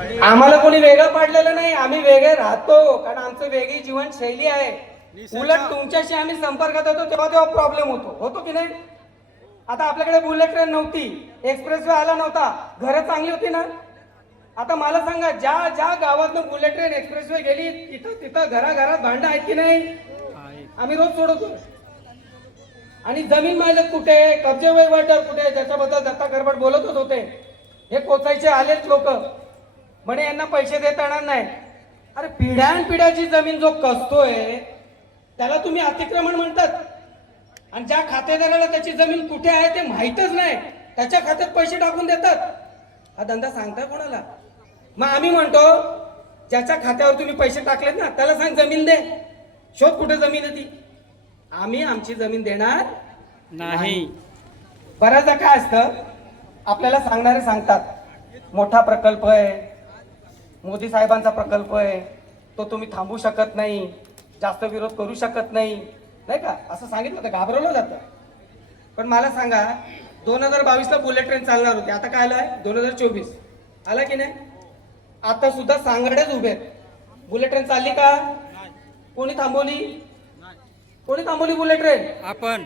आम्हाला कोणी वेगळं पाडलेलं नाही, आम्ही वेगळे राहतो कारण आमचं वेगळी जीवनशैली आहे. उलट तुमच्याशी आम्ही संपर्कात होतो तेव्हा प्रॉब्लेम होतो की नाही. आता आपल्याकडे बुलेट ट्रेन नव्हती, एक्सप्रेसवे आला नव्हता, घरं चांगली होती ना. आता मला सांगा, ज्या ज्या गावातनं बुलेट ट्रेन एक्सप्रेसवे गेली तिथं तिथं घराघरात भांडणं आहेत की नाही. आम्ही रोज सोडवतो. आणि जमीन मालक कुठे, कब्जे वहीवाटदार कुठे, ज्याच्याबद्दल दत्ता करबट बोलतच होते, हे कोचायचे आलेच लोक म्हणे यांना पैसे देता येणार नाही. अरे पिढ्यानपिढ्याची जमीन जो कसतोय त्याला तुम्ही अतिक्रमण म्हणतात. आणि ज्या खातेदाराला त्याची जमीन कुठे आहे ते माहीतच नाही, त्याच्या खात्यात पैसे टाकून देतात. हा धंदा सांगता कोणाला. मग आम्ही म्हणतो ज्याच्या खात्यावर तुम्ही पैसे टाकलेत ना त्याला सांग जमीन दे, शोध कुठे जमीन आहे ती. आम्ही आमची जमीन देणार नाही. बऱ्याचदा काय असतं, आपल्याला सांगणारे सांगतात मोठा प्रकल्प आहे, मोदी साहेबांचा प्रकल्प आहे, तो तुम्ही थांबवू शकत नाही, जास्त विरोध करू शकत नाही, नाही का, असं सांगितलं तर घाबरवलं जातं. पण मला सांगा 2022 ला बुलेट ट्रेन चालणार होती, आता काय आलाय 2024 आला की नाही. आता सुद्धा सांगडेच उभे आहेत. बुलेट ट्रेन चालली का, कोणी थांबवली, कोणी थांबवली बुलेट ट्रेन, आपण.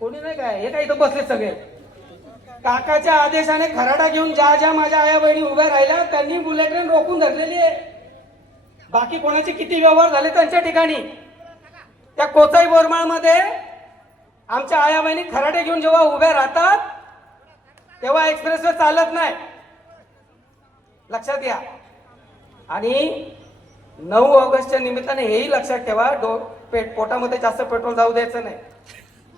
कोणी नाही. काय हे काय इथं बसले सगळे. काकाच्या आदेशाने खराडा घेऊन ज्या ज्या माझ्या आया बहिणी उभ्या राहिल्या त्यांनी बुलेट ट्रेन रोखून धरलेली आहे. बाकी कोणाचे किती व्यवहार झाले त्यांच्या ठिकाणी. त्या कोचाई बोरमाळ मध्ये आमच्या आया बहिणी खराडे घेऊन जेव्हा उभ्या राहतात तेव्हा एक्सप्रेसवे चालत नाही, लक्षात घ्या. आणि 9 ऑगस्टच्या निमित्ताने हेही लक्षात ठेवा, पोटामध्ये जास्त पेट्रोल जाऊ द्यायचं नाही.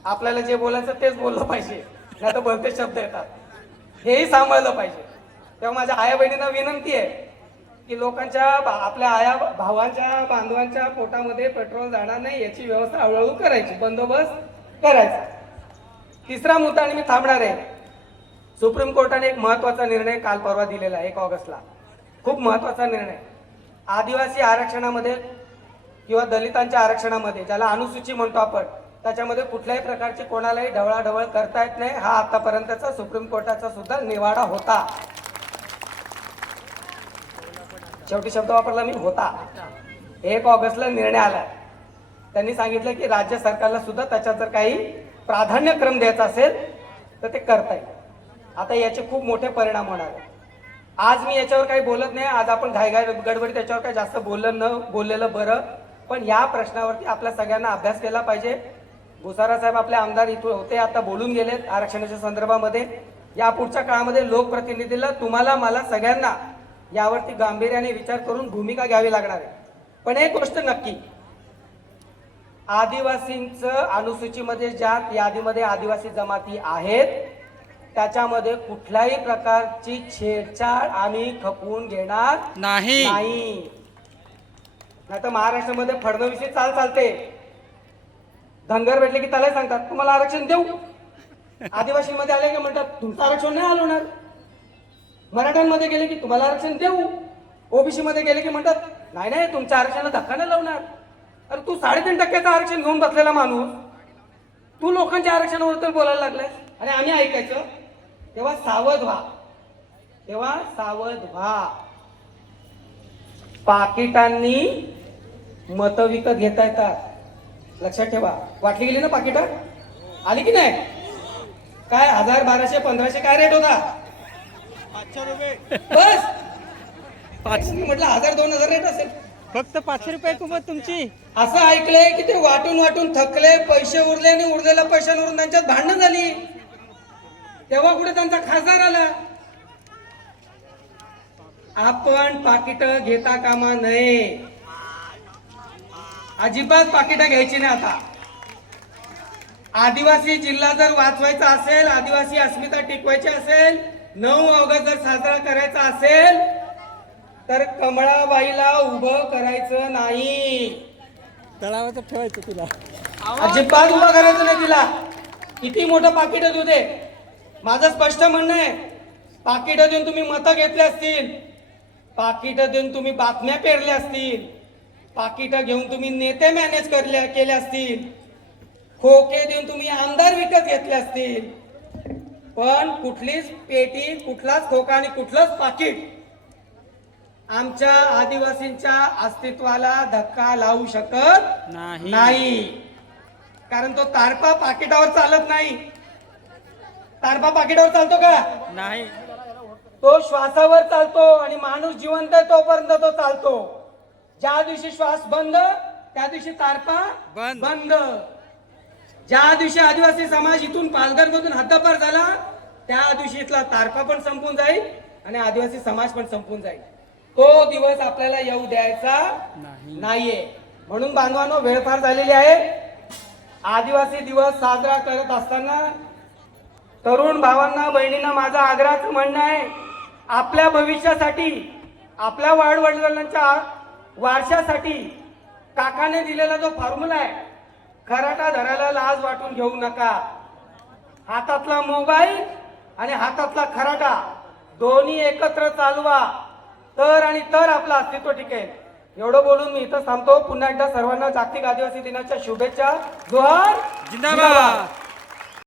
आपल्याला जे बोलायचं तेच बोललं पाहिजे, नाही तर भलते शब्द येतात, हेही सांभाळलं पाहिजे. तेव्हा माझ्या आया बहिणींना विनंती आहे की लोकांच्या आपल्या आया भावांच्या बांधवांच्या पोटामध्ये पेट्रोल जाणार नाही याची व्यवस्था हळूहळू करायची, बंदोबस्त करायचा. तिसरा मुद्दा आणि मी थांबणार आहे. सुप्रीम कोर्टाने एक महत्वाचा निर्णय काल परवा दिलेला आहे 1 ऑगस्टला, खूप महत्वाचा निर्णय. आदिवासी आरक्षणामध्ये किंवा दलितांच्या आरक्षणामध्ये, ज्याला अनुसूची म्हणतो आपण, त्याच्यामध्ये कुठल्याही प्रकारची कोणालाही ढवळाढवळ करता येत नाही. हा आतापर्यंतचा सुप्रीम कोर्टाचा सुद्धा निवाडा होता. शेवटी शब्द वापरला मी, होता. 1 ऑगस्टला निर्णय आला. त्यांनी सांगितलं की राज्य सरकारला सुद्धा त्याच्यात जर काही प्राधान्यक्रम द्यायचा असेल तर ते करता येईल. आता याचे खूप मोठे परिणाम होणार आहेत. आज मी याच्यावर काही बोलत नाही, आज आपण घाईघाई गडबडी त्याच्यावर काही जास्त बोललेलं बरं. पण या प्रश्नावरती आपल्या सगळ्यांना अभ्यास केला पाहिजे. भुसारा साहेब आपले आमदार इथून होते, आता बोलून गेलेत आरक्षणाच्या संदर्भामध्ये. या पुढच्या काळामध्ये लोकप्रतिनिधीला, तुम्हाला, मला सगळ्यांना यावरती गांभीर्याने विचार करून भूमिका घ्यावी लागणार आहे. पण एक गोष्ट नक्की, आदिवासींचं अनुसूचीमध्ये ज्या यादीमध्ये आदिवासी जमाती आहेत त्याच्यामध्ये कुठल्याही प्रकारची छेडछाड आम्ही खपवून घेणार नाही. नाहीतर महाराष्ट्रामध्ये फडणवीसची चाल चालते. धनगर भेटले की त्याला सांगतात तुम्हाला आरक्षण देऊ, आदिवासी मध्ये आले की म्हणतात तुमचं आरक्षण नाही हलवणार, मराठ्यांमध्ये गेले की तुम्हाला आरक्षण देऊ, ओबीसी मध्ये गेले की म्हणतात नाही नाही तुमच्या आरक्षणाला धक्का नाही लावणार. अरे तू 3.5% आरक्षण घेऊन बसलेला माणूस, तू लोकांच्या आरक्षणाबद्दल बोलायला लागलाय आणि आम्ही ऐकायचं. तेव्हा सावध व्हा, तेव्हा सावध व्हा. पाकिटांनी मत विकत घेता येतात, लक्षात ठेवा. वाटली गेली ना पाकिट, आली की नाही. काय 1000, 1200, 1500 काय रेट होता, 500 रुपये बस. म्हटलं 1000, 2000 रेट असेल, फक्त 500 रुपये किंमत तुमची. असं ऐकलंय की ते वाटून वाटून थकले, पैसे उरले आणि उरलेल्या पैशांवरून त्यांच्यात भांडणं झाली. तेव्हा कुठे त्यांचा खासदार आला. आपण पाकिट घेता कामा नये, अजिबात पाकिट घ्यायची नाही. आता आदिवासी जिल्हा जर वाचवायचा असेल, आदिवासी अस्मिता टिकवायची असेल, 9 ऑगस्ट जर साजरा करायचा असेल तर कमळाबाईला उभं करायचं नाही, तळावाचं ठेवायचं तिला, अजिबात उभं करायचं नाही तिला. किती मोठं पाकिट देऊ दे. माझं स्पष्ट म्हणणं आहे, पाकिट देऊन तुम्ही मतं घेतले असतील, पाकिट देऊन तुम्ही बातम्या पेरल्या असतील, पाकिट घेऊन तुम्ही नेते मॅनेज केले असतील, खोके देऊन तुम्ही आमदार विकत घेतले असतील, पण कुठलीच पेटी, कुठलाच खोका आणि कुठलंच पाकिट आमच्या आदिवासींच्या अस्तित्वाला धक्का लावू शकत नाही. कारण तो तारपा पाकिटावर चालत नाही. तारपा पाकिटावर चालतो का? नाही. तो श्वासावर चालतो आणि माणूस जिवंत आहे तोपर्यंत तो चालतो. ज्या दिवशी श्वास बंद त्या दिवशी तारपा बंद. ज्या दिवशी आदिवासी समाज इथून पालघर मधून हद्दपार झाला त्या दिवशी इथला तारपा पण संपून जाईल आणि आदिवासी समाज पण संपून जाईल. तो दिवस आपल्याला येऊ द्यायचा नाहीये. म्हणून बांधवांनो, वेळ फार झालेली आहे. आदिवासी दिवस साजरा करत असताना तरुण भावांना बहिणींना माझं आग्रहाचं म्हणणं आहे, आपल्या भविष्यासाठी, आपल्या वाडवडिलांच्या वारशासाठी काकाने दिलेला जो फॉर्म्युला आहे, खराटा धरायला लाज वाटून घेऊ नका. हातातला मोबाईल आणि हातातला खराटा दोन्ही एकत्र चालवा, तर आणि तर आपलं अस्तित्व टिकेल. एवढं बोलून मी इथं थांबतो. पुन्हा एकदा सर्वांना जागतिक आदिवासी दिनाच्या शुभेच्छा. जोहार, जिंदाबाद.